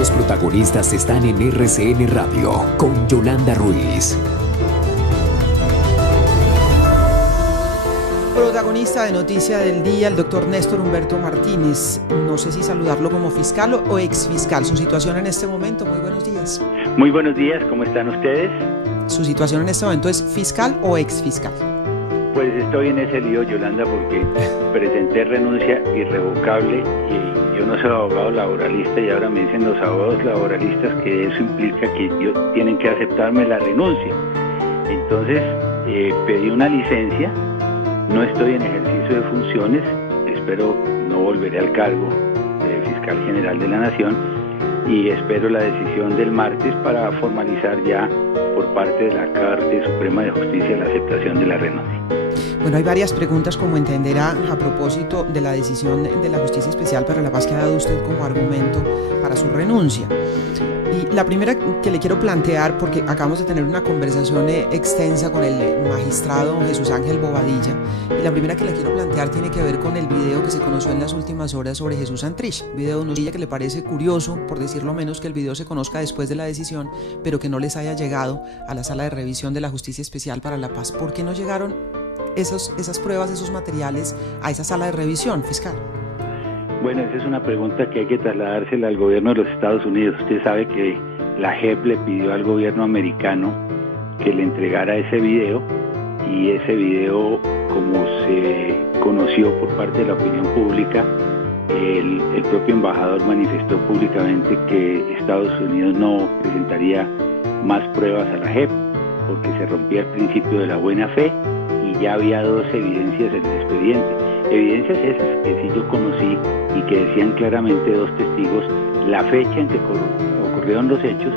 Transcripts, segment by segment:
Los protagonistas están en RCN Radio con Yolanda Ruiz. Protagonista de Noticia del Día, el doctor Néstor Humberto Martínez. No sé si saludarlo como fiscal o exfiscal. Su situación en este momento, muy buenos días. Muy buenos días, ¿cómo están ustedes? ¿Su situación en este momento es fiscal o exfiscal? Pues estoy en ese lío, Yolanda, porque presenté renuncia irrevocable y yo no soy abogado laboralista y ahora me dicen los abogados laboralistas que eso implica que tienen que aceptarme la renuncia. Entonces pedí una licencia, no estoy en ejercicio de funciones, espero no volveré al cargo de fiscal general de la Nación y espero la decisión del martes para formalizar ya por parte de la Corte Suprema de Justicia la aceptación de la renuncia. Bueno, hay varias preguntas, como entenderá, a propósito de la decisión de la Justicia Especial para la Paz que ha dado usted como argumento para su renuncia. Y la primera que le quiero plantear, porque acabamos de tener una conversación extensa con el magistrado Jesús Ángel Bobadilla, y la primera que le quiero plantear tiene que ver con el video que se conoció en las últimas horas sobre Jesús Santrich. Video de unos días que le parece curioso, por decirlo menos, que el video se conozca después de la decisión, pero que no les haya llegado a la sala de revisión de la Justicia Especial para la Paz. ¿Por qué no llegaron esas pruebas, esos materiales a esa sala de revisión, fiscal? Bueno, esa es una pregunta que hay que trasladársela al gobierno de los Estados Unidos. Usted sabe que la JEP le pidió al gobierno americano que le entregara ese video y ese video, como se conoció por parte de la opinión pública, el propio embajador manifestó públicamente que Estados Unidos no presentaría más pruebas a la JEP porque se rompía el principio de la buena fe y ya había dos evidencias en el expediente. Evidencias esas que sí yo conocí y que decían claramente dos testigos la fecha en que ocurrieron los hechos,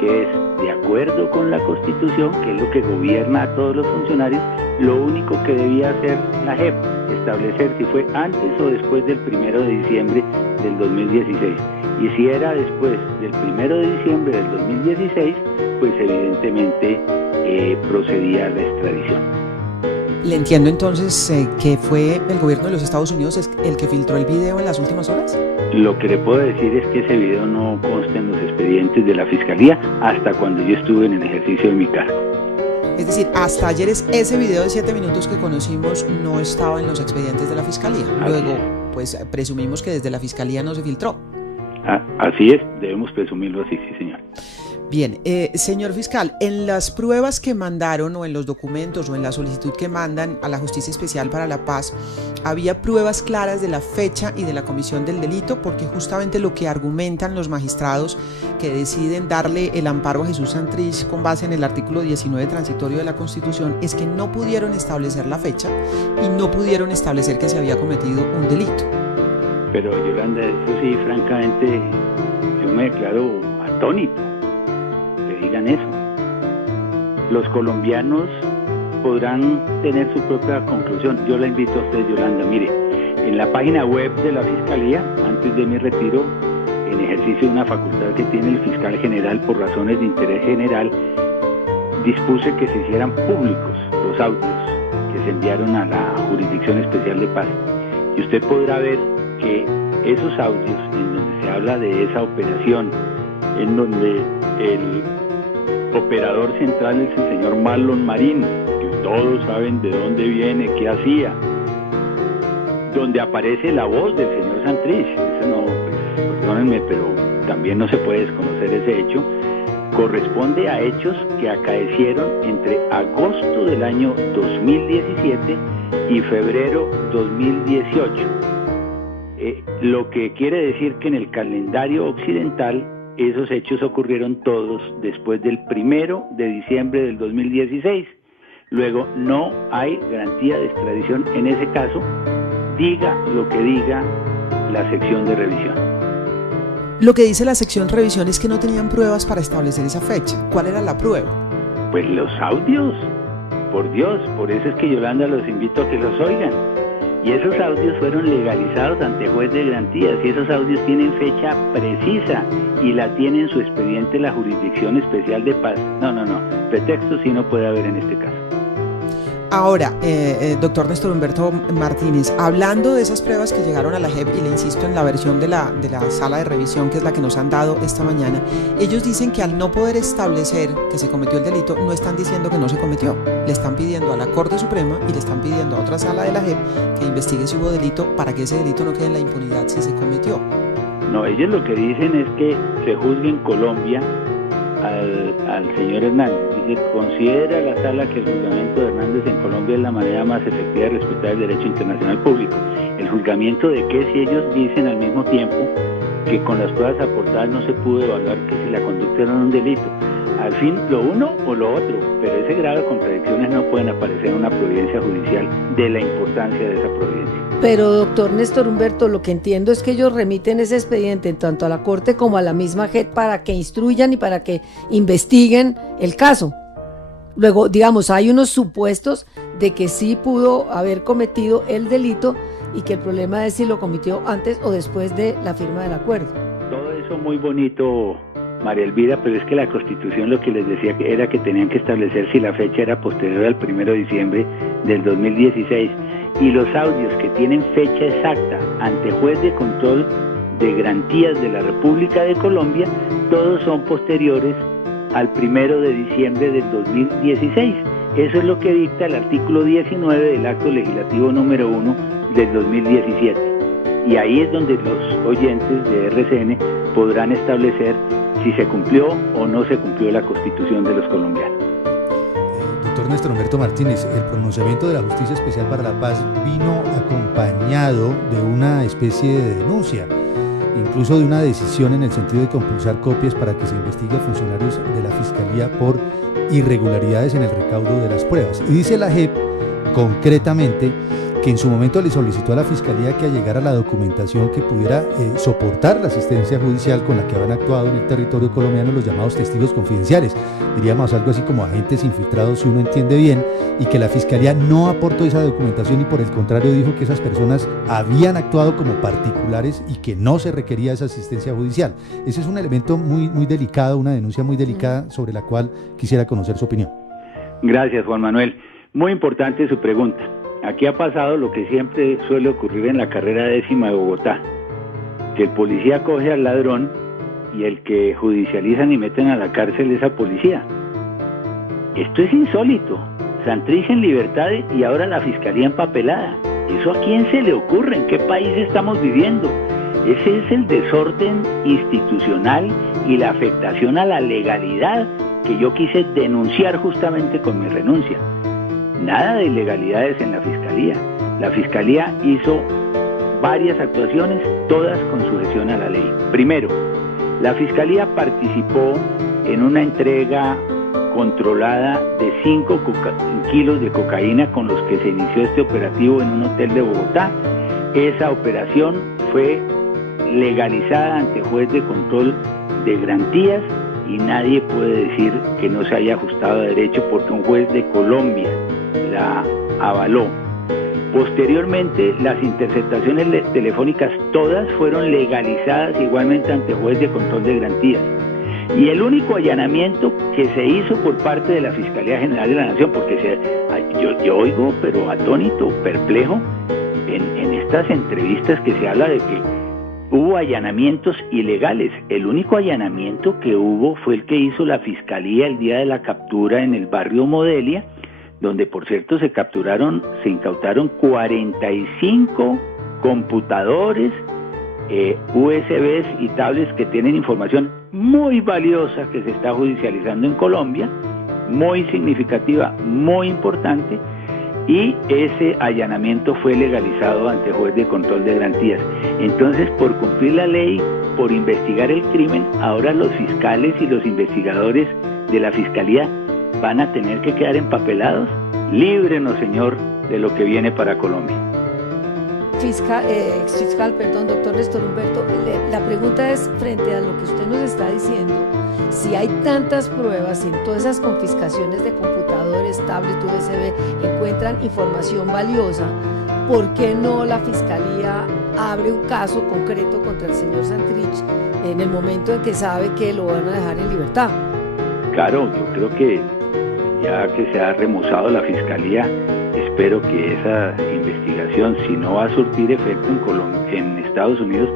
que es de acuerdo con la Constitución, que es lo que gobierna a todos los funcionarios. Lo único que debía hacer la JEP, establecer si fue antes o después del 1 de diciembre del 2016. Y si era después del 1 de diciembre del 2016, pues evidentemente procedía a la extradición. Le entiendo entonces que fue el gobierno de los Estados Unidos el que filtró el video en las últimas horas. Lo que le puedo decir es que ese video no consta en los expedientes de la Fiscalía hasta cuando yo estuve en el ejercicio de mi cargo. Es decir, hasta ayer ese video de 7 minutos que conocimos no estaba en los expedientes de la Fiscalía. Luego, pues presumimos que desde la Fiscalía no se filtró. Así es, debemos presumirlo así, sí señor. Bien, señor fiscal, en las pruebas que mandaron o en los documentos o en la solicitud que mandan a la Justicia Especial para la Paz, ¿había pruebas claras de la fecha y de la comisión del delito? Porque justamente lo que argumentan los magistrados que deciden darle el amparo a Jesús Santrich con base en el artículo 19 transitorio de la Constitución es que no pudieron establecer la fecha y no pudieron establecer que se había cometido un delito. Pero Yolanda, eso sí, francamente, yo me declaro atónito. Digan eso. Los colombianos podrán tener su propia conclusión. Yo la invito a usted, Yolanda, mire, en la página web de la Fiscalía, antes de mi retiro, en ejercicio de una facultad que tiene el fiscal general por razones de interés general, dispuse que se hicieran públicos los audios que se enviaron a la Jurisdicción Especial de Paz. Y usted podrá ver que esos audios, en donde se habla de esa operación, en donde el operador central es el señor Marlon Marín, que todos saben de dónde viene, qué hacía, donde aparece la voz del señor Santrich. Eso no, pues, perdónenme, pero también no se puede desconocer ese hecho. Corresponde a hechos que acaecieron entre agosto del año 2017 y febrero 2018. Lo que quiere decir que en el calendario occidental esos hechos ocurrieron todos después del 1 de diciembre del 2016. Luego no hay garantía de extradición en ese caso, diga lo que diga la sección de revisión. Lo que dice la sección de revisión es que no tenían pruebas para establecer esa fecha. ¿Cuál era la prueba? Pues los audios, por Dios, por eso es que Yolanda los invito a que los oigan. Y esos audios fueron legalizados ante juez de garantías y esos audios tienen fecha precisa y la tiene en su expediente la Jurisdicción Especial de Paz. No, pretexto sí no puede haber en este caso. Ahora, doctor Néstor Humberto Martínez, hablando de esas pruebas que llegaron a la JEP, y le insisto en la versión de la sala de revisión, que es la que nos han dado esta mañana, ellos dicen que al no poder establecer que se cometió el delito, no están diciendo que no se cometió. Le están pidiendo a la Corte Suprema y le están pidiendo a otra sala de la JEP que investigue si hubo delito para que ese delito no quede en la impunidad si se cometió. No, ellos lo que dicen es que se juzgue en Colombia al señor Hernández. Dice, considera la sala que el juzgamiento de Hernández en Colombia es la manera más efectiva de respetar el derecho internacional público. ¿El juzgamiento de qué? Si ellos dicen al mismo tiempo que con las pruebas aportadas no se pudo evaluar que si la conducta era un delito. Al fin, lo uno o lo otro, pero ese grado de contradicciones no pueden aparecer en una providencia judicial de la importancia de esa providencia. Pero, doctor Néstor Humberto, lo que entiendo es que ellos remiten ese expediente tanto a la Corte como a la misma JEP para que instruyan y para que investiguen el caso. Luego, digamos, hay unos supuestos de que sí pudo haber cometido el delito y que el problema es si lo cometió antes o después de la firma del acuerdo. Todo eso muy bonito, María Elvira, pero es que la Constitución lo que les decía era que tenían que establecer si la fecha era posterior al 1 de diciembre del 2016. Y los audios que tienen fecha exacta ante juez de control de garantías de la República de Colombia, todos son posteriores al 1 de diciembre del 2016. Eso es lo que dicta el artículo 19 del acto legislativo número 1 del 2017. Y ahí es donde los oyentes de RCN podrán establecer si se cumplió o no se cumplió la Constitución de los colombianos. Doctor Néstor Humberto Martínez, el pronunciamiento de la Justicia Especial para la Paz vino acompañado de una especie de denuncia, incluso de una decisión en el sentido de compulsar copias para que se investigue a funcionarios de la Fiscalía por irregularidades en el recaudo de las pruebas. Y dice la JEP concretamente que en su momento le solicitó a la Fiscalía que allegara la documentación que pudiera soportar la asistencia judicial con la que habían actuado en el territorio colombiano los llamados testigos confidenciales, diríamos algo así como agentes infiltrados si uno entiende bien, y que la Fiscalía no aportó esa documentación y por el contrario dijo que esas personas habían actuado como particulares y que no se requería esa asistencia judicial. Ese es un elemento muy, muy delicado, una denuncia muy delicada sobre la cual quisiera conocer su opinión. Gracias, Juan Manuel. Muy importante su pregunta. Aquí ha pasado lo que siempre suele ocurrir en la carrera décima de Bogotá, que el policía coge al ladrón y el que judicializan y meten a la cárcel es al policía. Esto es insólito. Santrich en libertad y ahora la Fiscalía empapelada. ¿Eso a quién se le ocurre? ¿En qué país estamos viviendo? Ese es el desorden institucional y la afectación a la legalidad que yo quise denunciar justamente con mi renuncia. Nada de ilegalidades en la Fiscalía. La Fiscalía hizo varias actuaciones, todas con sujeción a la ley. Primero, la Fiscalía participó en una entrega controlada de 5 kilos de cocaína con los que se inició este operativo en un hotel de Bogotá. Esa operación fue legalizada ante juez de control de garantías y nadie puede decir que no se haya ajustado a derecho porque un juez de Colombia la avaló. Posteriormente, las interceptaciones telefónicas todas fueron legalizadas igualmente ante juez de control de garantías. Y el único allanamiento que se hizo por parte de la Fiscalía General de la Nación, porque yo oigo, pero atónito, perplejo, en estas entrevistas que se habla de que hubo allanamientos ilegales. El único allanamiento que hubo fue el que hizo la Fiscalía el día de la captura en el barrio Modelia, donde por cierto se incautaron 45 computadores, USBs y tablets que tienen información muy valiosa que se está judicializando en Colombia, muy significativa, muy importante, y ese allanamiento fue legalizado ante juez de control de garantías. Entonces, por cumplir la ley, por investigar el crimen, ahora los fiscales y los investigadores de la Fiscalía van a tener que quedar empapelados. Líbrenos, Señor, de lo que viene para Colombia. Exfiscal, doctor Néstor Humberto, la pregunta es, frente a lo que usted nos está diciendo, si hay tantas pruebas en todas esas confiscaciones de computadores, tablets, USB, encuentran información valiosa, ¿por qué no la Fiscalía abre un caso concreto contra el señor Santrich en el momento en que sabe que lo van a dejar en libertad? Claro, yo creo que ya que se ha remozado la Fiscalía, espero que esa investigación, si no va a surtir efecto en Estados Unidos,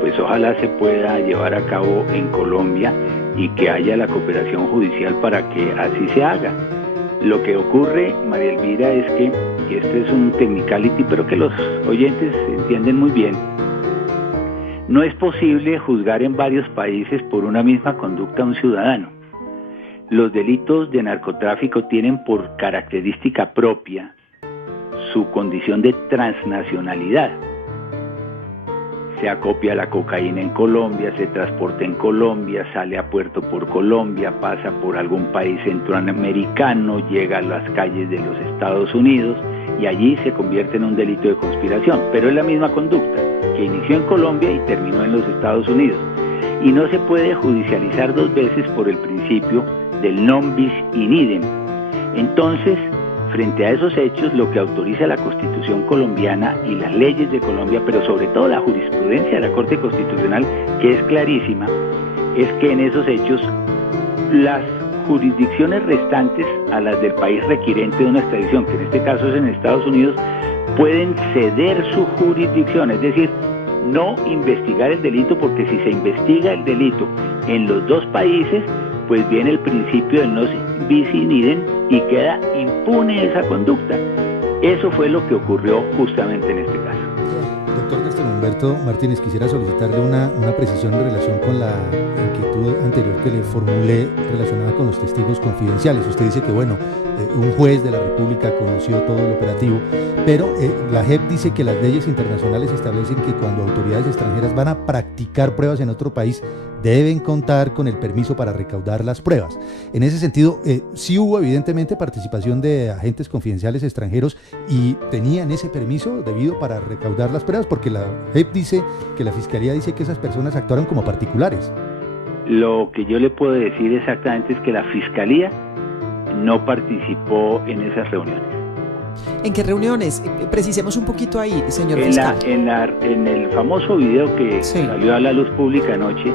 pues ojalá se pueda llevar a cabo en Colombia y que haya la cooperación judicial para que así se haga. Lo que ocurre, María Elvira, es que este es un technicality, pero que los oyentes entienden muy bien. No es posible juzgar en varios países por una misma conducta a un ciudadano. Los delitos de narcotráfico tienen por característica propia su condición de transnacionalidad. Se acopia la cocaína en Colombia, se transporta en Colombia, sale a puerto por Colombia, pasa por algún país centroamericano, llega a las calles de los Estados Unidos y allí se convierte en un delito de conspiración. Pero es la misma conducta que inició en Colombia y terminó en los Estados Unidos. Y no se puede judicializar dos veces por el principio del non bis in idem. Entonces, frente a esos hechos, lo que autoriza la Constitución colombiana y las leyes de Colombia, pero sobre todo la jurisprudencia de la Corte Constitucional, que es clarísima, es que en esos hechos las jurisdicciones restantes a las del país requirente de una extradición, que en este caso es en Estados Unidos, pueden ceder su jurisdicción, es decir, no investigar el delito, porque si se investiga el delito en los dos países, pues viene el principio del no bis in idem y queda impune esa conducta. Eso fue lo que ocurrió justamente en este caso. Doctor Néstor Humberto Martínez, quisiera solicitarle una precisión en relación con la inquietud anterior que le formulé relacionada con los testigos confidenciales. Usted dice que, bueno, un juez de la República conoció todo el operativo, pero la JEP dice que las leyes internacionales establecen que cuando autoridades extranjeras van a practicar pruebas en otro país, deben contar con el permiso para recaudar las pruebas. En ese sentido, sí hubo evidentemente participación de agentes confidenciales extranjeros y tenían ese permiso debido para recaudar las pruebas, porque la JEP dice que la Fiscalía dice que esas personas actuaron como particulares. Lo que yo le puedo decir exactamente es que la Fiscalía no participó en esas reuniones. ¿En qué reuniones? Precisemos un poquito ahí, señor fiscal. En el famoso video que salió a la luz pública anoche,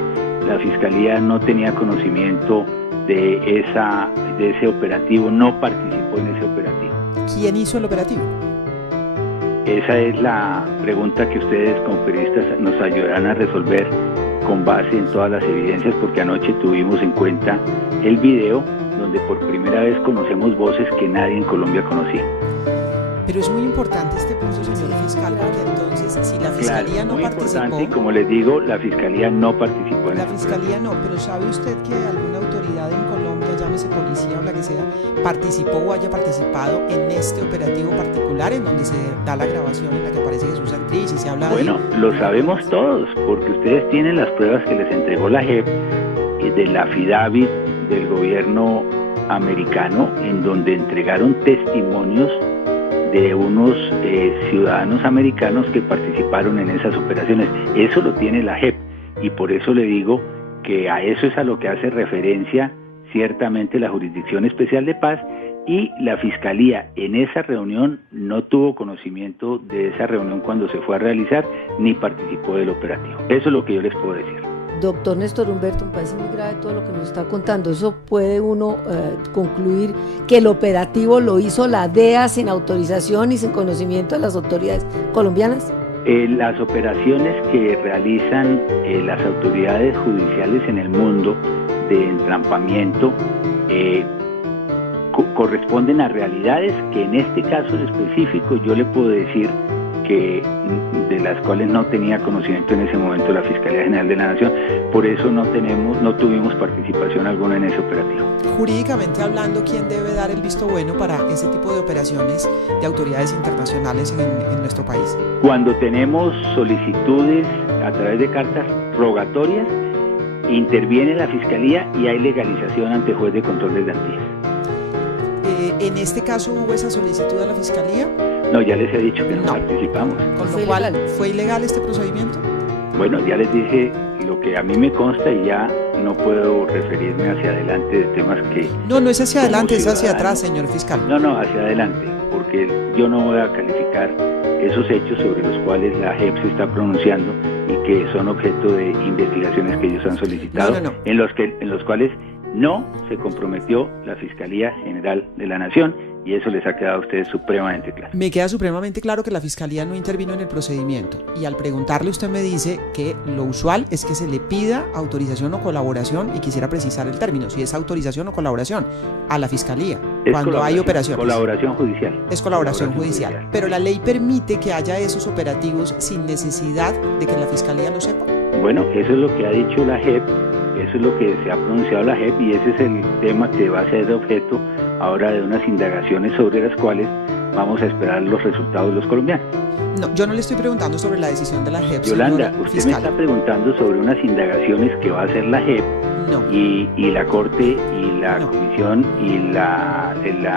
la Fiscalía no tenía conocimiento de ese operativo, no participó en ese operativo. ¿Quién hizo el operativo? Esa es la pregunta que ustedes como periodistas nos ayudarán a resolver con base en todas las evidencias, porque anoche tuvimos en cuenta el video donde por primera vez conocemos voces que nadie en Colombia conocía. Pero es muy importante este punto, señor fiscal, porque entonces si la Fiscalía no participó... Y como les digo, la Fiscalía no participó en La eso. Fiscalía no, pero ¿sabe usted que alguna autoridad en Colombia, llámese policía o la que sea, participó o haya participado en este operativo particular en donde se da la grabación en la que aparece Jesús Santrich y se habla Bueno, lo sabemos todos, porque ustedes tienen las pruebas que les entregó la JEP de la affidavit del gobierno americano, en donde entregaron testimonios de unos ciudadanos americanos que participaron en esas operaciones. Eso lo tiene la JEP y por eso le digo que a eso es a lo que hace referencia ciertamente la Jurisdicción Especial de Paz, y la Fiscalía en esa reunión no tuvo conocimiento de esa reunión cuando se fue a realizar, ni participó del operativo. Eso es lo que yo les puedo decir. Doctor Néstor Humberto, me parece muy grave todo lo que nos está contando. ¿Eso puede uno concluir que el operativo lo hizo la DEA sin autorización y sin conocimiento de las autoridades colombianas? Las operaciones que realizan las autoridades judiciales en el mundo de entrampamiento corresponden a realidades que en este caso específico yo le puedo decir que de las cuales no tenía conocimiento en ese momento la Fiscalía General de la Nación, por eso no tuvimos participación alguna en ese operativo. Jurídicamente hablando, ¿quién debe dar el visto bueno para ese tipo de operaciones de autoridades internacionales en nuestro país? Cuando tenemos solicitudes a través de cartas rogatorias, interviene la Fiscalía y hay legalización ante juez de control de garantías. ¿En este caso hubo esa solicitud a la Fiscalía? No, ya les he dicho que no participamos. Con lo cual, ¿fue ilegal este procedimiento? Bueno, ya les dije lo que a mí me consta y ya no puedo referirme hacia adelante de temas que... No es hacia adelante, es hacia atrás, señor fiscal. No, hacia adelante, porque yo no voy a calificar esos hechos sobre los cuales la JEP se está pronunciando y que son objeto de investigaciones que ellos han solicitado, en los cuales No se comprometió la Fiscalía General de la Nación y eso les ha quedado a ustedes supremamente claro. Me queda supremamente claro que la Fiscalía no intervino en el procedimiento y al preguntarle usted me dice que lo usual es que se le pida autorización o colaboración y quisiera precisar el término, si es autorización o colaboración a la Fiscalía cuando hay operaciones. Colaboración judicial. Es colaboración judicial, pero la ley permite que haya esos operativos sin necesidad de que la Fiscalía lo sepa. Bueno, eso es lo que ha dicho la JEP, eso es lo que se ha pronunciado la JEP y ese es el tema que va a ser objeto ahora de unas indagaciones sobre las cuales vamos a esperar los resultados de los colombianos. No, yo no le estoy preguntando sobre la decisión de la JEP, Yolanda, señor usted fiscal. me está preguntando sobre unas indagaciones que va a hacer la JEP No. y la Corte y la Comisión y el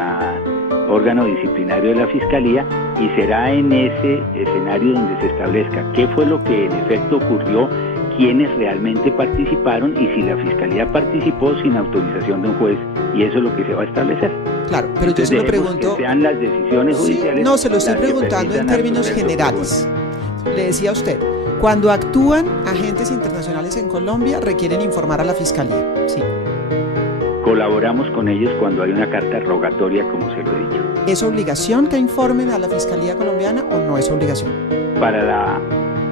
órgano disciplinario de la Fiscalía, y será en ese escenario donde se establezca qué fue lo que en efecto ocurrió, quiénes realmente participaron y si la Fiscalía participó sin autorización de un juez, y eso es lo que se va a establecer. Claro, pero Entonces, yo se lo dejemos pregunto. que sean las decisiones judiciales. No, se lo estoy las que preguntando en permitan términos resolver los generales. Le decía a usted, cuando actúan agentes internacionales en Colombia requieren informar a la Fiscalía. Sí. Colaboramos con ellos cuando hay una carta rogatoria, como se lo he dicho. ¿Es obligación que informen a la Fiscalía colombiana o no es obligación? Para la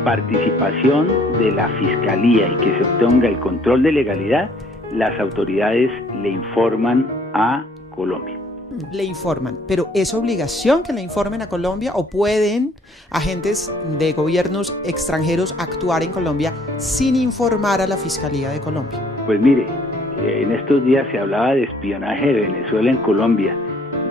participación de la Fiscalía y que se obtenga el control de legalidad, las autoridades le informan a Colombia. Le informan, pero ¿es obligación que le informen a Colombia o pueden agentes de gobiernos extranjeros actuar en Colombia sin informar a la Fiscalía de Colombia? Pues mire, en estos días se hablaba de espionaje de Venezuela en Colombia.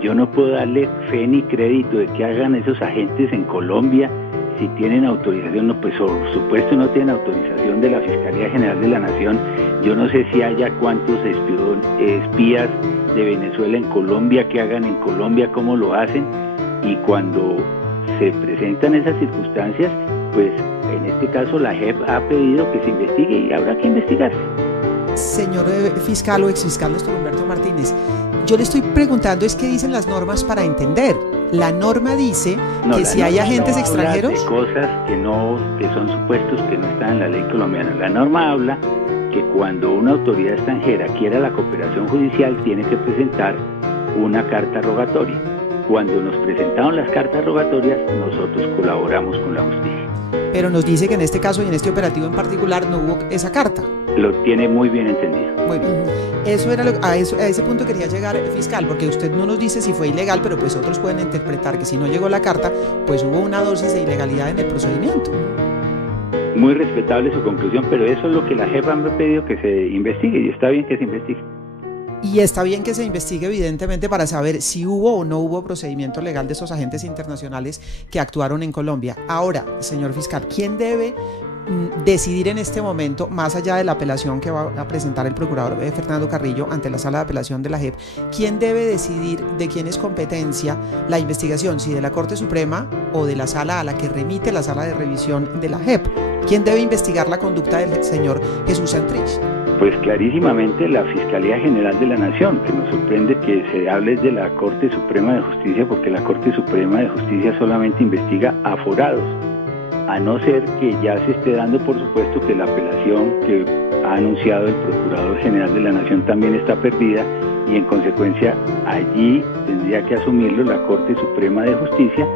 Yo no puedo darle fe ni crédito de que hagan esos agentes en Colombia si tienen autorización. No, pues por supuesto no tienen autorización de la Fiscalía General de la Nación. Yo no sé si haya cuántos espías de Venezuela en Colombia, que hagan en Colombia, cómo lo hacen, y cuando se presentan esas circunstancias, pues en este caso la JEP ha pedido que se investigue y habrá que investigarse. Señor fiscal o exfiscal Néstor Humberto Martínez, yo le estoy preguntando es qué dicen las normas para entender. La norma dice que si hay agentes extranjeros... de cosas que son supuestos que no están en la ley colombiana. La norma habla que cuando una autoridad extranjera quiera la cooperación judicial tiene que presentar una carta rogatoria. Cuando nos presentaron las cartas rogatorias, nosotros colaboramos con la justicia. Pero nos dice que en este caso y en este operativo en particular no hubo esa carta. Lo tiene muy bien entendido. Muy bien. Eso era a ese punto quería llegar, fiscal, porque usted no nos dice si fue ilegal, pero pues otros pueden interpretar que si no llegó la carta, pues hubo una dosis de ilegalidad en el procedimiento. Muy respetable su conclusión, pero eso es lo que la JEP ha pedido que se investigue y está bien que se investigue. Y está bien que se investigue evidentemente para saber si hubo o no hubo procedimiento legal de esos agentes internacionales que actuaron en Colombia. Ahora, señor fiscal, ¿quién debe decidir en este momento, más allá de la apelación que va a presentar el procurador Fernando Carrillo ante la sala de apelación de la JEP, quién debe decidir de quién es competencia la investigación, si de la Corte Suprema o de la sala a la que remite la sala de revisión de la JEP? ¿Quién debe investigar la conducta del señor Jesús Santrich? Pues clarísimamente la Fiscalía General de la Nación, que nos sorprende que se hable de la Corte Suprema de Justicia, porque la Corte Suprema de Justicia solamente investiga aforados, a no ser que ya se esté dando, por supuesto, que la apelación que ha anunciado el Procurador General de la Nación también está perdida y en consecuencia allí tendría que asumirlo la Corte Suprema de Justicia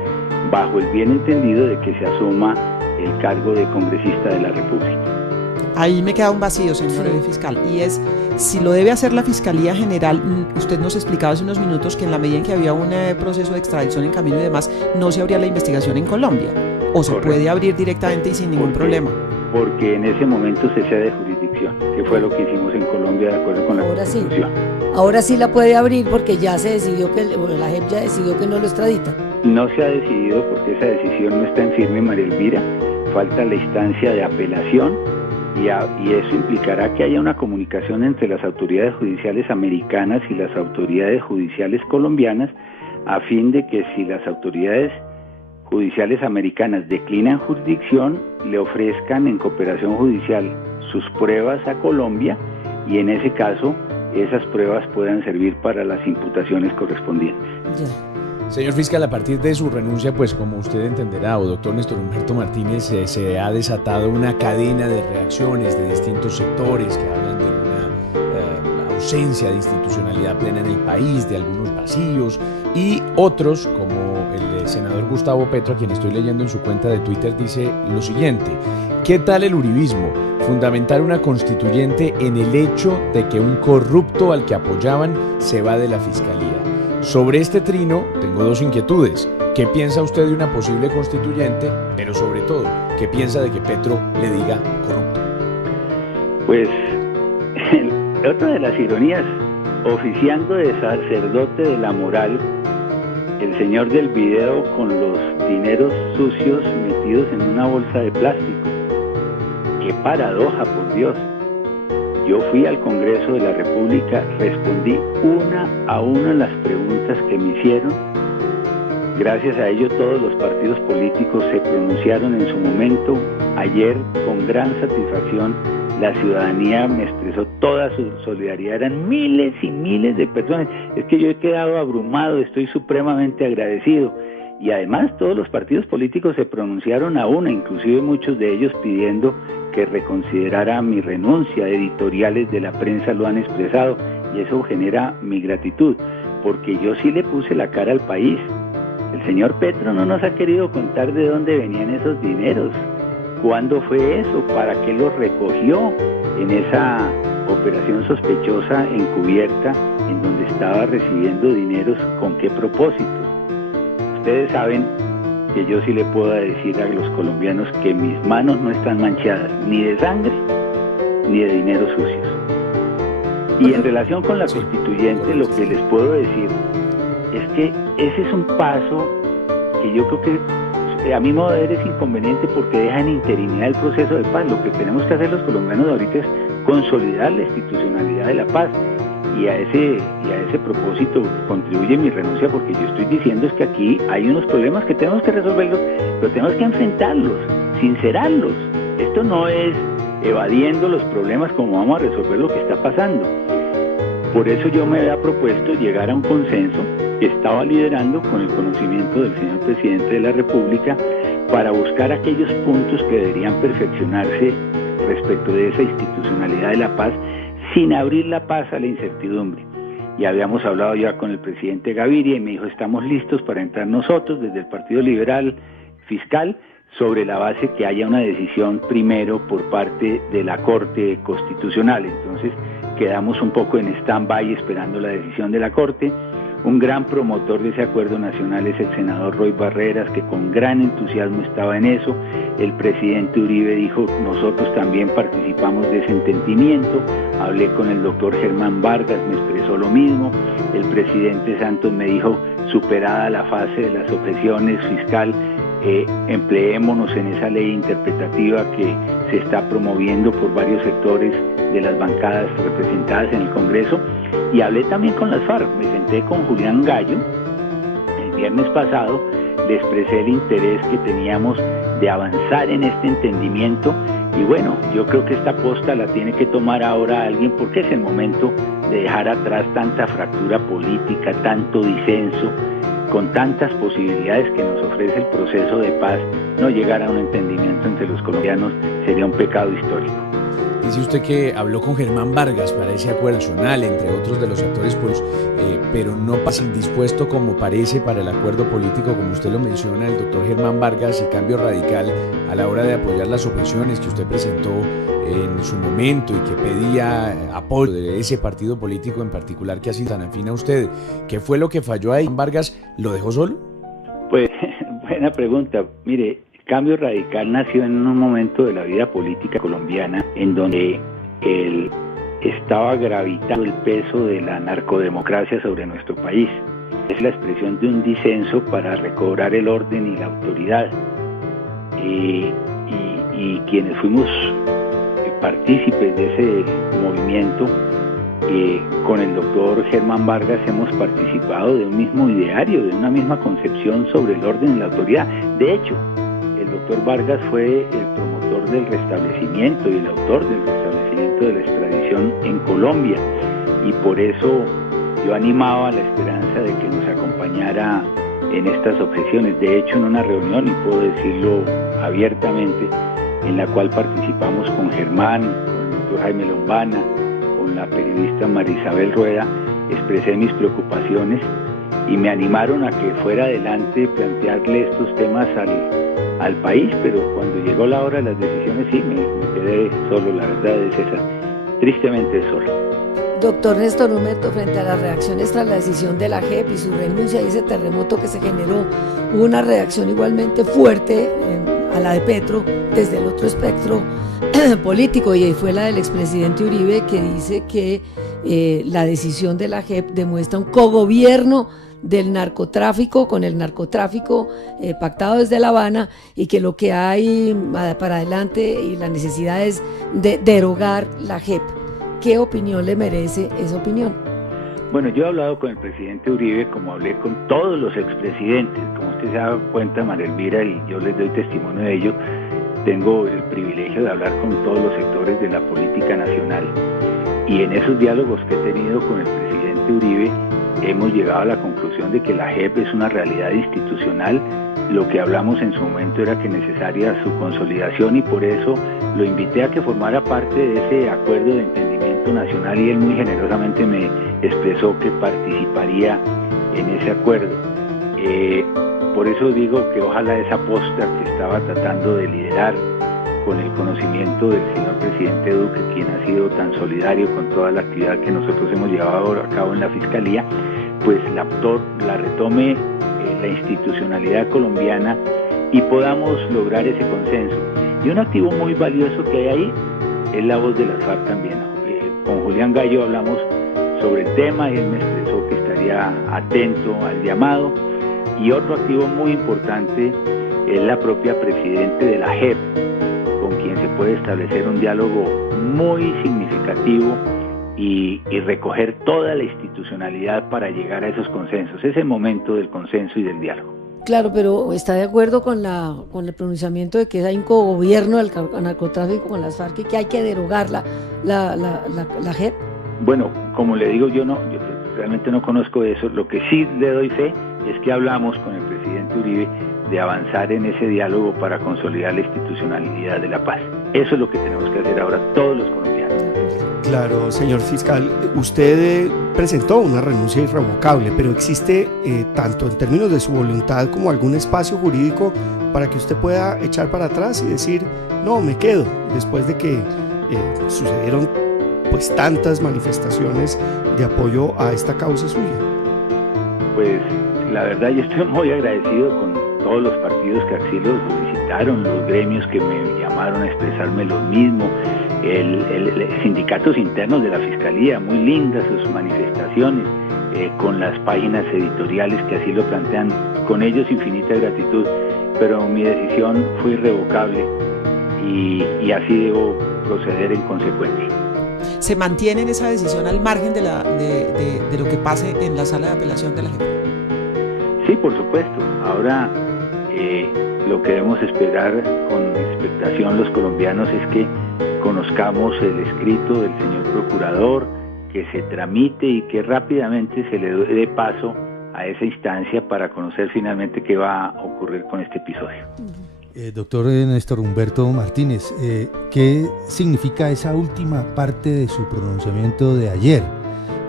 bajo el bien entendido de que se asuma el cargo de congresista de la República. Ahí me queda un vacío, señor fiscal, y es si lo debe hacer la Fiscalía General. Usted nos explicaba hace unos minutos que en la medida en que había un proceso de extradición en camino y demás, no se abría la investigación en Colombia, o se puede abrir directamente y sin ningún problema. Porque en ese momento se cede jurisdicción, que fue lo que hicimos en Colombia de acuerdo con la Constitución. Ahora sí la puede abrir porque ya se decidió la JEP ya decidió que no lo extradita. No se ha decidido porque esa decisión no está en firme, María Elvira. Falta la instancia de apelación y eso implicará que haya una comunicación entre las autoridades judiciales americanas y las autoridades judiciales colombianas a fin de que si las autoridades judiciales americanas declinan jurisdicción, le ofrezcan en cooperación judicial sus pruebas a Colombia y en ese caso esas pruebas puedan servir para las imputaciones correspondientes. Ya. Señor fiscal, a partir de su renuncia, pues como usted entenderá, o doctor Néstor Humberto Martínez, se ha desatado una cadena de reacciones de distintos sectores que hablan de una ausencia de institucionalidad plena en el país, de algunos vacíos, y otros, como el senador Gustavo Petro, a quien estoy leyendo en su cuenta de Twitter, dice lo siguiente: ¿qué tal el uribismo? Fundamentar una constituyente en el hecho de que un corrupto al que apoyaban se va de la fiscalía. Sobre este trino tengo dos inquietudes. ¿Qué piensa usted de una posible constituyente? Pero sobre todo, ¿qué piensa de que Petro le diga corrupto? Pues otra de las ironías, oficiando de sacerdote de la moral, el señor del video con los dineros sucios metidos en una bolsa de plástico. ¡Qué paradoja, por Dios! Yo fui al Congreso de la República, respondí una a una las preguntas que me hicieron. Gracias a ello todos los partidos políticos se pronunciaron en su momento. Ayer, con gran satisfacción, la ciudadanía me expresó toda su solidaridad. Eran miles y miles de personas. Es que yo he quedado abrumado, estoy supremamente agradecido. Y además todos los partidos políticos se pronunciaron a una, inclusive muchos de ellos pidiendo que reconsiderara mi renuncia. Editoriales de la prensa lo han expresado y eso genera mi gratitud, porque yo sí le puse la cara al país. El señor Petro no nos ha querido contar de dónde venían esos dineros, cuándo fue eso, para qué los recogió en esa operación sospechosa encubierta en donde estaba recibiendo dineros, con qué propósitos. Ustedes saben que yo sí le puedo decir a los colombianos que mis manos no están manchadas ni de sangre ni de dineros sucios. Y en relación con la constituyente, lo que les puedo decir es que ese es un paso que yo creo que a mi modo de ver es inconveniente, porque deja en interinidad el proceso de paz. Lo que tenemos que hacer los colombianos ahorita es consolidar la institucionalidad de la paz, y a ese propósito contribuye mi renuncia, porque yo estoy diciendo es que aquí hay unos problemas que tenemos que resolverlos, pero tenemos que enfrentarlos, sincerarlos. Esto no es evadiendo los problemas como vamos a resolver lo que está pasando. Por eso yo me había propuesto llegar a un consenso que estaba liderando con el conocimiento del señor presidente de la República, para buscar aquellos puntos que deberían perfeccionarse respecto de esa institucionalidad de la paz, sin abrir la paz a la incertidumbre. Y habíamos hablado ya con el presidente Gaviria y me dijo: estamos listos para entrar nosotros desde el Partido Liberal Fiscal, sobre la base que haya una decisión primero por parte de la Corte Constitucional. Entonces quedamos un poco en stand-by esperando la decisión de la Corte. Un gran promotor de ese acuerdo nacional es el senador Roy Barreras, que con gran entusiasmo estaba en eso. El presidente Uribe dijo: nosotros también participamos de ese entendimiento. Hablé con el doctor Germán Vargas, me expresó lo mismo. El presidente Santos me dijo: superada la fase de las objeciones fiscal, empleémonos en esa ley interpretativa que se está promoviendo por varios sectores de las bancadas representadas en el Congreso. Y hablé también con las FARC, me senté con Julián Gallo el viernes pasado, le expresé el interés que teníamos de avanzar en este entendimiento, y bueno, yo creo que esta posta la tiene que tomar ahora alguien, porque es el momento de dejar atrás tanta fractura política, tanto disenso, con tantas posibilidades que nos ofrece el proceso de paz. No llegar a un entendimiento entre los colombianos sería un pecado histórico. Dice usted que habló con Germán Vargas para ese acuerdo nacional, entre otros de los actores, pues, pero no pasa indispuesto como parece para el acuerdo político, como usted lo menciona, el doctor Germán Vargas, y Cambio Radical, a la hora de apoyar las objeciones que usted presentó en su momento y que pedía apoyo de ese partido político en particular que ha sido tan afín a usted. ¿Qué fue lo que falló ahí? ¿Vargas lo dejó solo? Pues, buena pregunta. Mire, Cambio Radical nació en un momento de la vida política colombiana en donde estaba gravitando el peso de la narcodemocracia sobre nuestro país. Es la expresión de un disenso para recobrar el orden y la autoridad. Y quienes fuimos partícipes de ese movimiento, con el doctor Germán Vargas hemos participado de un mismo ideario, de una misma concepción sobre el orden y la autoridad. De hecho, el doctor Vargas fue el promotor del restablecimiento y el autor del restablecimiento de la extradición en Colombia, y por eso yo animaba la esperanza de que nos acompañara en estas objeciones. De hecho, en una reunión, y puedo decirlo abiertamente, en la cual participamos con Germán, con el doctor Jaime Lombana, con la periodista Marisabel Rueda, expresé mis preocupaciones y me animaron a que fuera adelante plantearle estos temas al país, pero cuando llegó la hora de las decisiones sí, me quedé solo, la verdad es esa, tristemente solo. Doctor Néstor Humberto, frente a las reacciones tras la decisión de la JEP y su renuncia y ese terremoto que se generó, hubo una reacción igualmente fuerte a la de Petro desde el otro espectro político, y ahí fue la del expresidente Uribe, que dice que la decisión de la JEP demuestra un cogobierno del narcotráfico con el narcotráfico pactado desde La Habana, y que lo que hay para adelante y la necesidad es de derogar la JEP. ¿Qué opinión le merece esa opinión? Bueno, yo he hablado con el presidente Uribe como hablé con todos los expresidentes. Como usted se da cuenta, María Elvira, y yo les doy testimonio de ello, tengo el privilegio de hablar con todos los sectores de la política nacional. Y en esos diálogos que he tenido con el presidente Uribe, hemos llegado a la conclusión de que la JEP es una realidad institucional. Lo que hablamos en su momento era que necesaria su consolidación, y por eso lo invité a que formara parte de ese acuerdo de entendimiento nacional, y él muy generosamente me expresó que participaría en ese acuerdo. Por eso digo que ojalá esa posta que estaba tratando de liderar, con el conocimiento del señor presidente Duque, quien ha sido tan solidario con toda la actividad que nosotros hemos llevado a cabo en la Fiscalía, pues la retome la institucionalidad colombiana y podamos lograr ese consenso. Y un activo muy valioso que hay ahí es la voz de las FARC también. Con Julián Gallo hablamos sobre el tema y él me expresó que estaría atento al llamado. Y otro activo muy importante es la propia presidente de la JEP, con quien se puede establecer un diálogo muy significativo y recoger toda la institucionalidad para llegar a esos consensos. Es el momento del consenso y del diálogo. Claro, pero ¿está de acuerdo con el pronunciamiento de que hay un cogobierno del narcotráfico con las FARC y que hay que derogar la JEP? Bueno, como le digo, yo realmente no conozco eso. Lo que sí le doy fe es que hablamos con el presidente Uribe de avanzar en ese diálogo para consolidar la institucionalidad de la paz. Eso es lo que tenemos que hacer ahora todos los colombianos. Claro, señor fiscal, usted presentó una renuncia irrevocable, pero existe tanto en términos de su voluntad como algún espacio jurídico para que usted pueda echar para atrás y decir, no, me quedo, después de que sucedieron pues tantas manifestaciones de apoyo a esta causa suya. Pues la verdad yo estoy muy agradecido con todos los partidos que así lo solicitaron, los gremios que me llamaron a expresarme lo mismo, sindicatos internos de la Fiscalía, muy lindas sus manifestaciones, con las páginas editoriales que así lo plantean, con ellos infinita gratitud, pero mi decisión fue irrevocable y así debo proceder en consecuencia. ¿Se mantiene en esa decisión al margen de lo que pase en la sala de apelación de la JEP? Sí, por supuesto. Ahora lo que debemos esperar con expectación los colombianos es que conozcamos el escrito del señor procurador, que se tramite y que rápidamente se le dé paso a esa instancia para conocer finalmente qué va a ocurrir con este episodio. Doctor Néstor Humberto Martínez, ¿qué significa esa última parte de su pronunciamiento de ayer?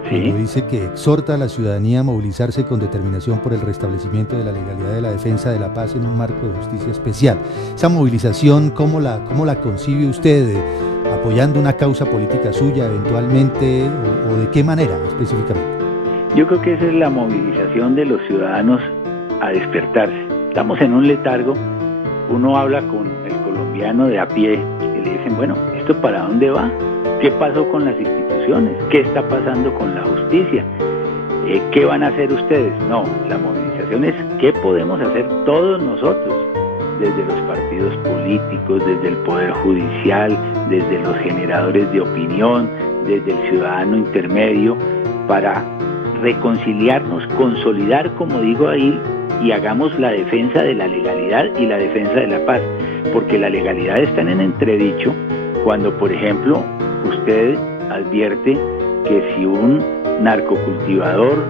¿Sí? Cuando dice que exhorta a la ciudadanía a movilizarse con determinación por el restablecimiento de la legalidad de la defensa de la paz en un marco de justicia especial. Esa movilización, ¿cómo la concibe usted? ¿Apoyando una causa política suya eventualmente o de qué manera específicamente? Yo creo que esa es la movilización de los ciudadanos a despertarse. Estamos en un letargo. Uno habla con el colombiano de a pie y le dicen, bueno, ¿esto para dónde va? ¿Qué pasó con las instituciones? ¿Qué está pasando con la justicia? ¿Qué van a hacer ustedes? No, la movilización es ¿qué podemos hacer todos nosotros? Desde los partidos políticos, desde el Poder Judicial, desde los generadores de opinión, desde el ciudadano intermedio, para reconciliarnos, consolidar, como digo ahí, y hagamos la defensa de la legalidad y la defensa de la paz, porque la legalidad está en entredicho cuando, por ejemplo, usted advierte que si un narcocultivador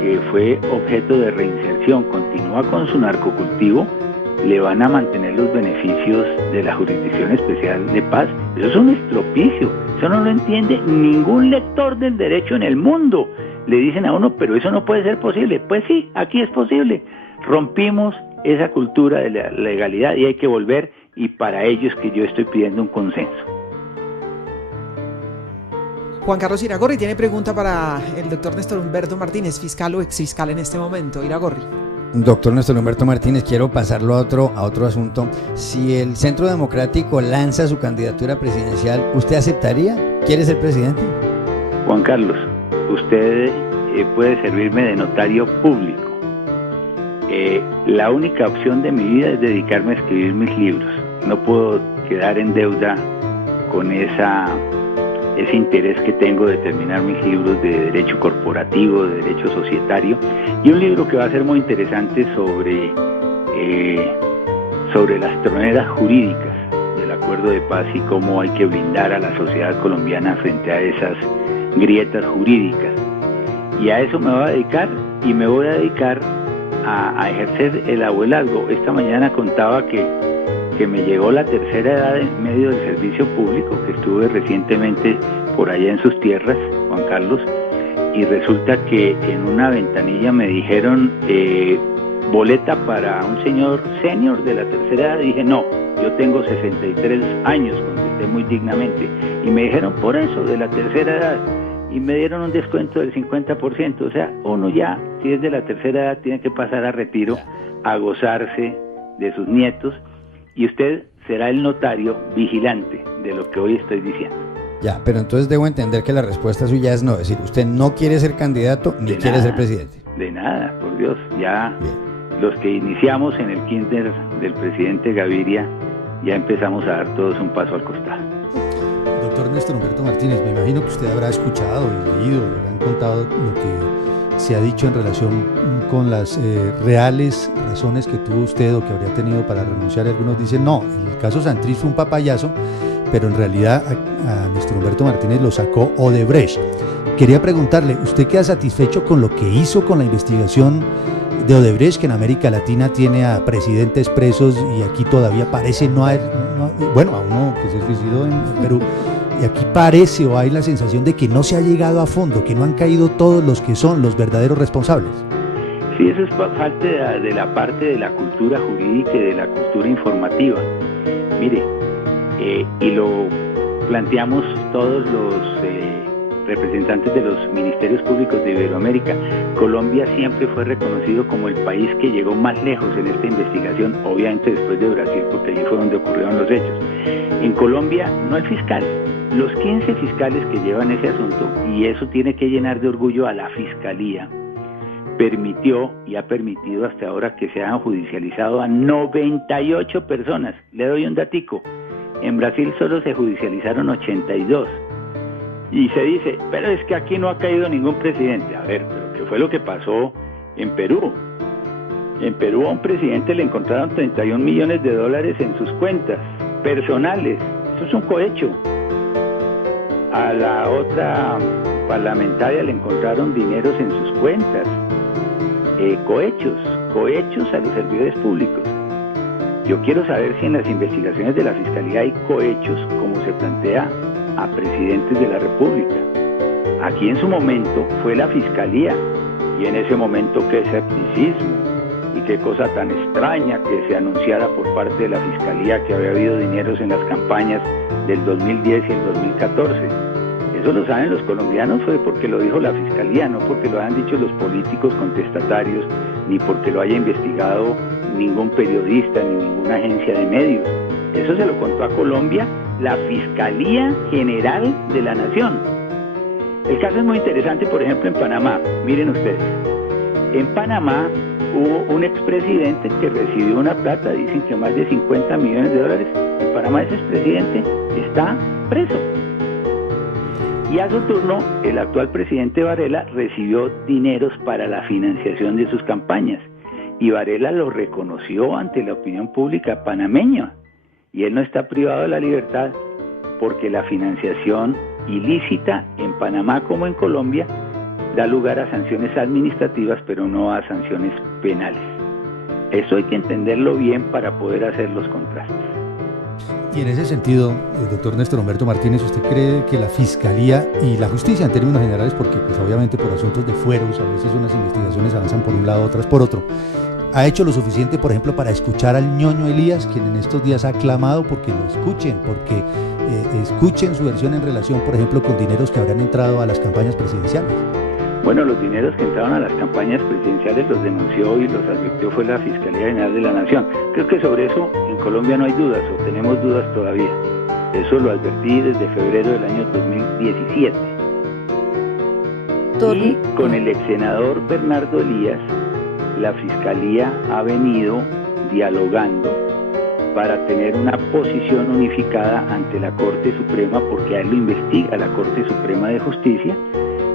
que fue objeto de reinserción continúa con su narcocultivo, le van a mantener los beneficios de la Jurisdicción Especial de Paz. Eso es un estropicio, eso no lo entiende ningún lector del derecho en el mundo. Le dicen a uno, pero eso no puede ser posible. Pues sí, aquí es posible. Rompimos esa cultura de la legalidad y hay que volver, y para ello es que yo estoy pidiendo un consenso. Juan Carlos Iragorri tiene pregunta para el doctor Néstor Humberto Martínez, fiscal o exfiscal en este momento. Iragorri. Doctor Néstor Humberto Martínez, quiero pasarlo a otro asunto. Si el Centro Democrático lanza su candidatura presidencial, ¿usted aceptaría? ¿Quiere ser presidente? Juan Carlos, usted puede servirme de notario público. La única opción de mi vida es dedicarme a escribir mis libros. No puedo quedar en deuda con ese interés que tengo de terminar mis libros de derecho corporativo, de derecho societario, y un libro que va a ser muy interesante sobre las troneras jurídicas del acuerdo de paz y cómo hay que blindar a la sociedad colombiana frente a esas grietas jurídicas. Y a eso me voy a dedicar, y me voy a dedicar a ejercer el abuelazgo. Esta mañana contaba que me llegó la tercera edad en medio del servicio público, que estuve recientemente por allá en sus tierras, Juan Carlos, y resulta que en una ventanilla me dijeron boleta para un señor senior de la tercera edad. Dije, no, yo tengo 63 años, contesté muy dignamente, y me dijeron por eso, de la tercera edad, y me dieron un descuento del 50%, o sea, uno ya, si es de la tercera edad, tiene que pasar a retiro, a gozarse de sus nietos, y usted será el notario vigilante de lo que hoy estoy diciendo. Ya, pero entonces debo entender que la respuesta suya es no, es decir, usted no quiere ser candidato ni quiere ser presidente. De nada, por Dios, ya bien. Los que iniciamos en el kinder del presidente Gaviria, ya empezamos a dar todos un paso al costado. Doctor Néstor Humberto Martínez, me imagino que usted habrá escuchado y leído, le han contado lo que se ha dicho en relación con las reales razones que tuvo usted o que habría tenido para renunciar. Algunos dicen, no, el caso Santrich fue un papayazo, pero en realidad a Néstor Humberto Martínez lo sacó Odebrecht. Quería preguntarle, ¿usted queda satisfecho con lo que hizo con la investigación de Odebrecht, que en América Latina tiene a presidentes presos y aquí todavía parece no hay, bueno, a uno que se suicidó en Perú, y aquí parece o hay la sensación de que no se ha llegado a fondo, que no han caído todos los que son los verdaderos responsables? Sí, eso es parte de la parte de la cultura jurídica y de la cultura informativa. Mire, y lo planteamos todos los representantes de los ministerios públicos de Iberoamérica. Colombia siempre fue reconocido como el país que llegó más lejos en esta investigación, obviamente después de Brasil, porque allí fue donde ocurrieron los hechos. En Colombia no el fiscal, los 15 fiscales que llevan ese asunto, y eso tiene que llenar de orgullo a la Fiscalía, permitió y ha permitido hasta ahora que se hayan judicializado a 98 personas. Le doy un datico, en Brasil solo se judicializaron 82. Y se dice, pero es que aquí no ha caído ningún presidente. A ver, pero ¿qué fue lo que pasó en Perú? En Perú a un presidente le encontraron 31 millones de dólares en sus cuentas personales. Eso es un cohecho. A la otra parlamentaria le encontraron dineros en sus cuentas. Cohechos a los servidores públicos. Yo quiero saber si en las investigaciones de la Fiscalía hay cohechos, como se plantea a presidentes de la República. Aquí en su momento fue la Fiscalía, y en ese momento qué escepticismo y qué cosa tan extraña que se anunciara por parte de la Fiscalía que había habido dineros en las campañas del 2010 y el 2014. Eso lo saben los colombianos, fue porque lo dijo la Fiscalía, no porque lo hayan dicho los políticos contestatarios, ni porque lo haya investigado ningún periodista ni ninguna agencia de medios. Eso se lo contó a Colombia la Fiscalía General de la Nación. El caso es muy interesante, por ejemplo, en Panamá. Miren ustedes, en Panamá hubo un expresidente que recibió una plata, dicen que más de 50 millones de dólares. En Panamá ese expresidente está preso. Y a su turno, el actual presidente Varela recibió dineros para la financiación de sus campañas. Y Varela lo reconoció ante la opinión pública panameña. Y él no está privado de la libertad porque la financiación ilícita en Panamá como en Colombia da lugar a sanciones administrativas, pero no a sanciones penales. Eso hay que entenderlo bien para poder hacer los contrastes. Y en ese sentido, doctor Néstor Humberto Martínez, ¿usted cree que la Fiscalía y la Justicia en términos generales, porque pues obviamente por asuntos de fueros, a veces unas investigaciones avanzan por un lado, otras por otro, ha hecho lo suficiente, por ejemplo, para escuchar al ñoño Elías, quien en estos días ha clamado porque lo escuchen, porque escuchen su versión en relación, por ejemplo, con dineros que habrán entrado a las campañas presidenciales? Bueno, los dineros que entraron a las campañas presidenciales los denunció y los advirtió fue la Fiscalía General de la Nación. Creo que sobre eso en Colombia no hay dudas, o tenemos dudas todavía. Eso lo advertí desde febrero del año 2017. Y con el ex senador Bernardo Elías, la Fiscalía ha venido dialogando para tener una posición unificada ante la Corte Suprema, porque a él lo investiga la Corte Suprema de Justicia,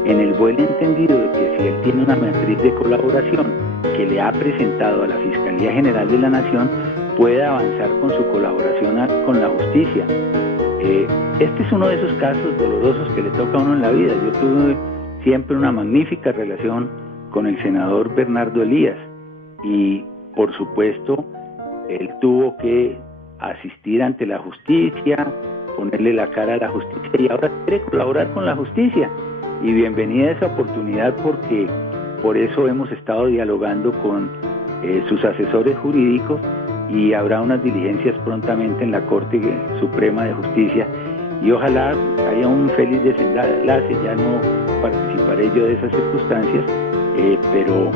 en el buen entendido de que si él tiene una matriz de colaboración que le ha presentado a la Fiscalía General de la Nación, pueda avanzar con su colaboración con la justicia. Este es uno de esos casos dolorosos que le toca a uno en la vida. Yo tuve siempre una magnífica relación con el senador Bernardo Elías y, por supuesto, él tuvo que asistir ante la justicia, ponerle la cara a la justicia y ahora quiere colaborar con la justicia. Y bienvenida a esa oportunidad, porque por eso hemos estado dialogando con sus asesores jurídicos y habrá unas diligencias prontamente en la Corte Suprema de Justicia y ojalá haya un feliz desenlace. Ya no participaré yo de esas circunstancias, pero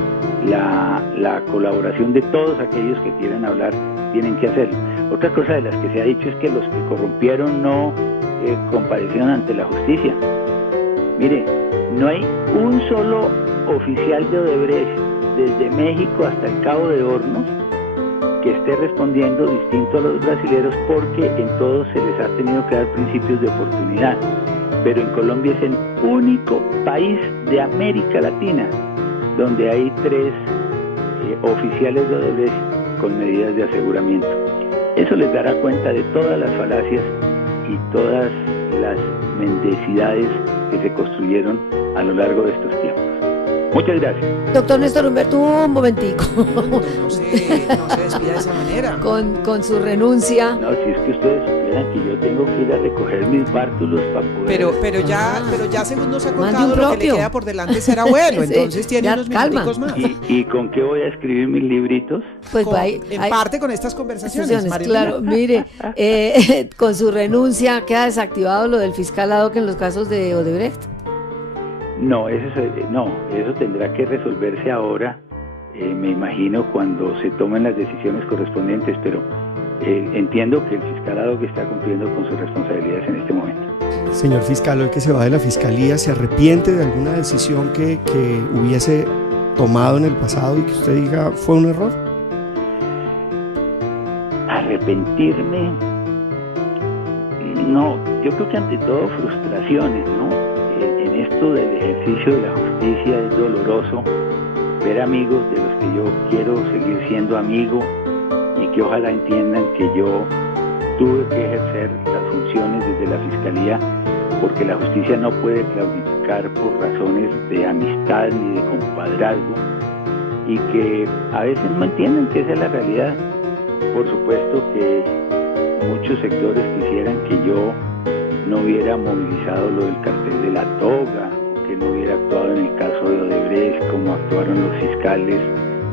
la colaboración de todos aquellos que quieran hablar tienen que hacerlo. Otra cosa de las que se ha dicho es que los que corrompieron no comparecieron ante la justicia. Mire, no hay un solo oficial de Odebrecht desde México hasta el Cabo de Hornos que esté respondiendo distinto a los brasileros, porque en todos se les ha tenido que dar principios de oportunidad. Pero en Colombia es el único país de América Latina donde hay 3 oficiales de Odebrecht con medidas de aseguramiento. Eso les dará cuenta de todas las falacias y todas las mendicidades que se construyeron a lo largo de estos tiempos. Muchas gracias. Doctor Néstor Humberto, un momentico. No se despida de esa manera. Con su renuncia. No, si es que ustedes supieran que yo tengo que ir a recoger mis bártulos para poder... Pero ya según nos ha contado, lo que le queda por delante será bueno, entonces sí, tiene unos minuticos más. ¿Y con qué voy a escribir mis libritos? Pues en parte con estas conversaciones, claro, mire, con su renuncia queda desactivado lo del fiscal ad hoc en los casos de Odebrecht. No, eso tendrá que resolverse ahora, me imagino, cuando se tomen las decisiones correspondientes, pero entiendo que el fiscal ad hoc está cumpliendo con sus responsabilidades en este momento. Señor fiscal, hoy que se va de la Fiscalía, ¿se arrepiente de alguna decisión que hubiese tomado en el pasado y que usted diga fue un error? Arrepentirme, no, yo creo que ante todo frustraciones, ¿no? En esto del ejercicio de la justicia es doloroso ver amigos de los que yo quiero seguir siendo amigo y que ojalá entiendan que yo tuve que ejercer las funciones desde la Fiscalía, porque la justicia no puede claudicar por razones de amistad ni de compadrazgo, y que a veces no entienden que esa es la realidad. Por supuesto que muchos sectores quisieran que yo no hubiera movilizado lo del cartel de la toga, que no hubiera actuado en el caso de Odebrecht como actuaron los fiscales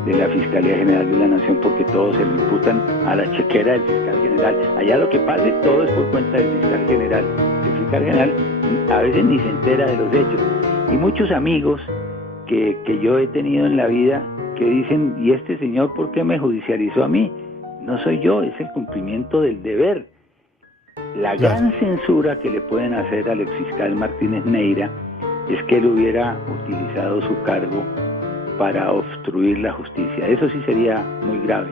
de la Fiscalía General de la Nación, porque todos se lo imputan a la chequera del fiscal general. Allá lo que pase todo es por cuenta del fiscal general. El fiscal general a veces ni se entera de los hechos. Y muchos amigos que yo he tenido en la vida que dicen, ¿y este señor por qué me judicializó a mí? No soy yo, es el cumplimiento del deber. La gran censura que le pueden hacer al exfiscal Martínez Neira es que él hubiera utilizado su cargo para obstruir la justicia. Eso sí sería muy grave,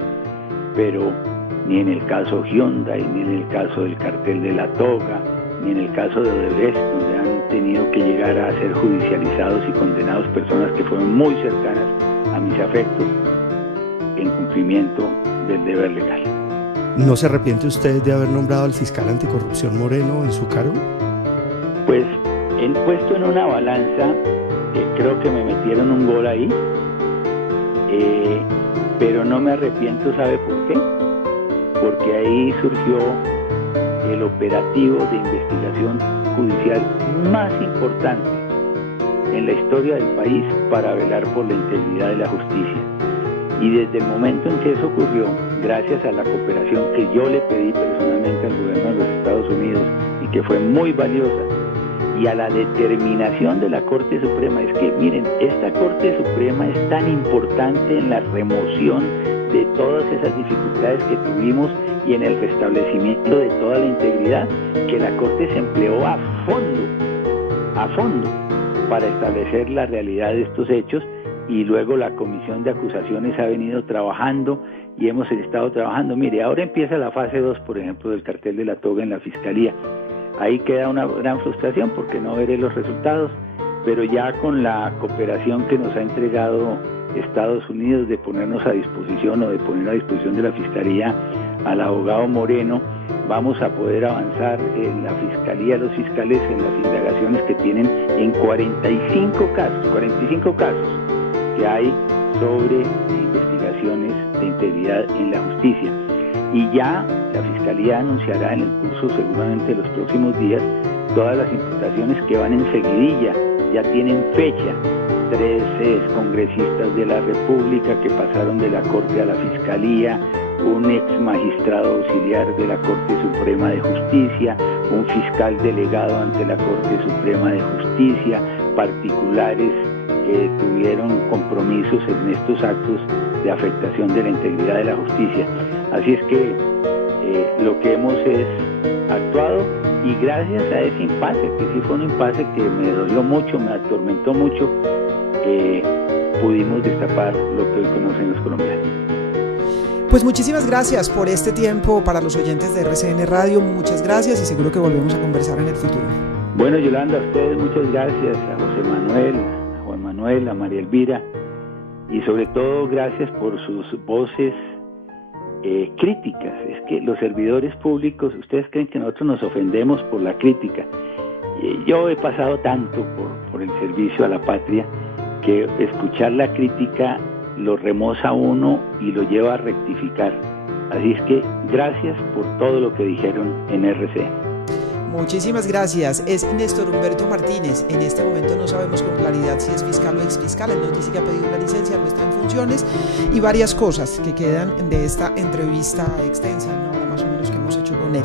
pero ni en el caso Hyundai, ni en el caso del cartel de la toga, ni en el caso de Odebrecht, donde han tenido que llegar a ser judicializados y condenados personas que fueron muy cercanas a mis afectos, en cumplimiento del deber legal. ¿No se arrepiente usted de haber nombrado al fiscal anticorrupción Moreno en su cargo? Pues, puesto en una balanza, creo que me metieron un gol ahí, pero no me arrepiento, ¿sabe por qué? Porque ahí surgió el operativo de investigación judicial más importante en la historia del país para velar por la integridad de la justicia. Y desde el momento en que eso ocurrió, gracias a la cooperación que yo le pedí personalmente al gobierno de los Estados Unidos y que fue muy valiosa, y a la determinación de la Corte Suprema, es que miren, esta Corte Suprema es tan importante en la remoción de todas esas dificultades que tuvimos y en el restablecimiento de toda la integridad, que la Corte se empleó a fondo, para establecer la realidad de estos hechos, y luego la Comisión de Acusaciones ha venido trabajando y hemos estado trabajando. Mire, ahora empieza la fase 2, por ejemplo, del cartel de la toga en la Fiscalía. Ahí queda una gran frustración porque no veré los resultados, pero ya con la cooperación que nos ha entregado Estados Unidos de ponernos a disposición o de poner a disposición de la Fiscalía al abogado Moreno, vamos a poder avanzar en la Fiscalía, los fiscales, en las indagaciones que tienen en 45 casos que hay sobre investigaciones de integridad en la justicia. Y ya la Fiscalía anunciará en el curso seguramente de los próximos días todas las imputaciones que van en seguidilla, ya tienen fecha. 13 congresistas de la República que pasaron de la Corte a la Fiscalía, un ex magistrado auxiliar de la Corte Suprema de Justicia, un fiscal delegado ante la Corte Suprema de Justicia, particulares que tuvieron compromisos en estos actos de afectación de la integridad de la justicia. Así es que lo que hemos es actuado, y gracias a ese impasse, que sí fue un impasse que me dolió mucho, me atormentó mucho, pudimos destapar lo que hoy conocen los colombianos. Pues muchísimas gracias por este tiempo para los oyentes de RCN Radio, muchas gracias y seguro que volvemos a conversar en el futuro. Bueno, Yolanda, a ustedes muchas gracias, a José Manuel, a Juan Manuel, a María Elvira, y sobre todo gracias por sus voces críticas. Es que los servidores públicos, ustedes creen que nosotros nos ofendemos por la crítica. Yo he pasado tanto por el servicio a la patria que escuchar la crítica lo remoza a uno y lo lleva a rectificar. Así es que gracias por todo lo que dijeron en RCN. Muchísimas gracias. Es Néstor Humberto Martínez. En este momento no sabemos con claridad si es fiscal o exfiscal. Él nos dice que ha pedido una licencia, no está en funciones, y varias cosas que quedan de esta entrevista extensa, una hora más o menos, que hemos hecho con él.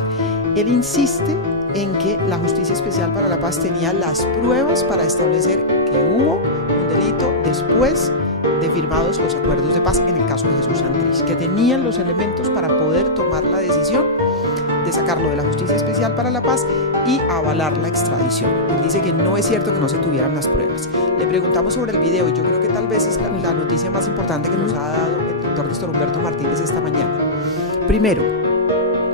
Él insiste en que la Justicia Especial para la Paz tenía las pruebas para establecer que hubo un delito después de firmados los acuerdos de paz en el caso de Jesús Santrich, que tenían los elementos para poder tomar la decisión de sacarlo de la Justicia Especial para la Paz y avalar la extradición. Él dice que no es cierto que no se tuvieran las pruebas. Le preguntamos sobre el video, y yo creo que tal vez es la noticia más importante que nos ha dado el doctor Néstor Humberto Martínez esta mañana. Primero,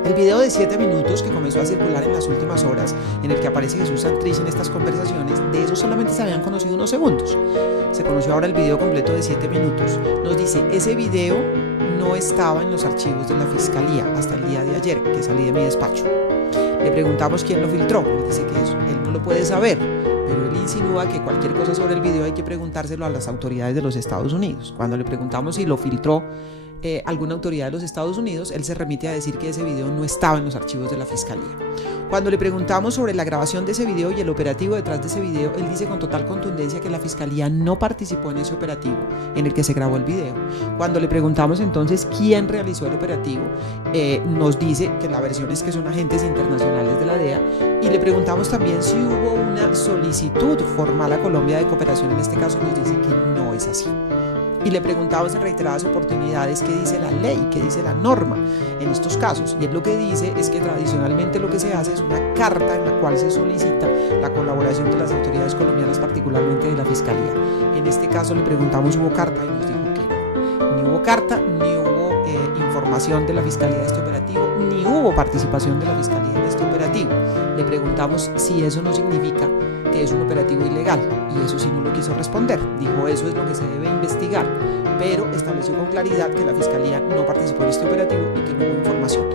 el video de 7 minutos que comenzó a circular en las últimas horas, en el que aparece Jesús Santrich en estas conversaciones, de eso solamente se habían conocido unos segundos. Se conoció ahora el video completo de 7 minutos. Nos dice, ese video no estaba en los archivos de la Fiscalía hasta el día de ayer, que salí de mi despacho. Le preguntamos quién lo filtró. Él dice que eso, él no lo puede saber, pero él insinúa que cualquier cosa sobre el video hay que preguntárselo a las autoridades de los Estados Unidos. Cuando le preguntamos si lo filtró alguna autoridad de los Estados Unidos, él se remite a decir que ese video no estaba en los archivos de la Fiscalía. Cuando le preguntamos sobre la grabación de ese video y el operativo detrás de ese video, él dice con total contundencia que la Fiscalía no participó en ese operativo en el que se grabó el video. Cuando le preguntamos entonces quién realizó el operativo, nos dice que la versión es que son agentes internacionales de la DEA, y le preguntamos también si hubo una solicitud formal a Colombia de cooperación en este caso, y nos dice que no es así. Y le preguntamos en reiteradas oportunidades qué dice la ley, qué dice la norma en estos casos. Y él lo que dice es que tradicionalmente lo que se hace es una carta en la cual se solicita la colaboración de las autoridades colombianas, particularmente de la Fiscalía. En este caso le preguntamos, ¿hubo carta? Y nos dijo que no. Ni hubo carta, ni hubo información de la Fiscalía de este operativo, ni hubo participación de la Fiscalía en este operativo. Le preguntamos si eso no significa que es un operativo ilegal, y eso sí no lo quiso responder. Dijo, eso es lo que se debe investigar, pero estableció con claridad que la Fiscalía no participó en este operativo y que no hubo información.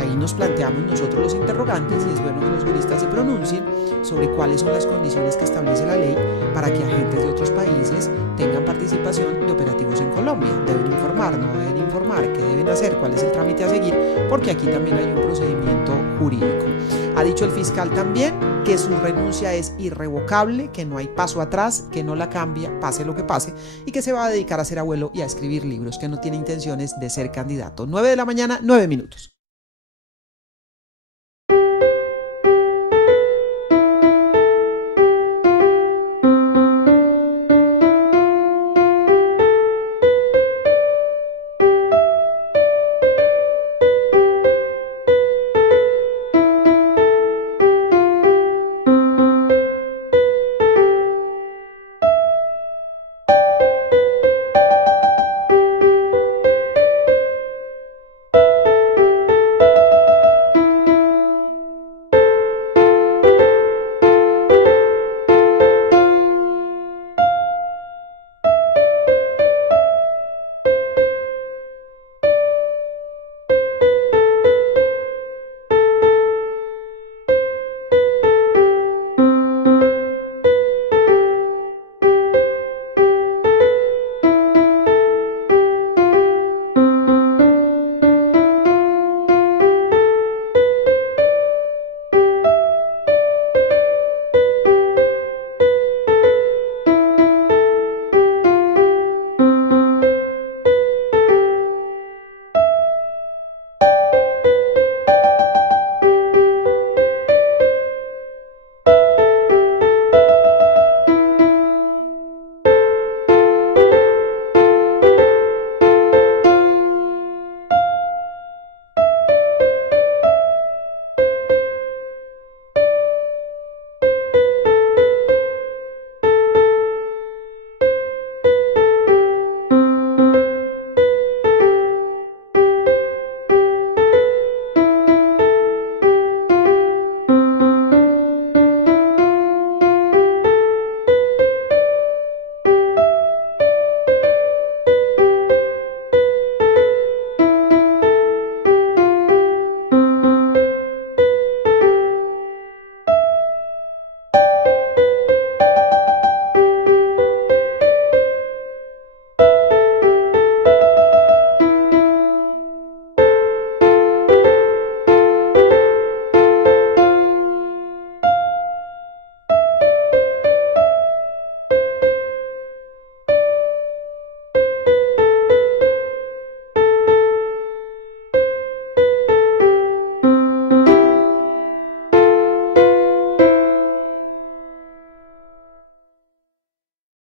Ahí nos planteamos nosotros los interrogantes, y es bueno que los juristas se pronuncien sobre cuáles son las condiciones que establece la ley para que agentes de otros países tengan participación de operativos en Colombia. Colombia. Deben informar, no deben informar, qué deben hacer, cuál es el trámite a seguir, porque aquí también hay un procedimiento jurídico. Ha dicho el fiscal también que su renuncia es irrevocable, que no hay paso atrás, que no la cambia, pase lo que pase, y que se va a dedicar a ser abuelo y a escribir libros, que no tiene intenciones de ser candidato. 9 de la mañana, 9 minutos.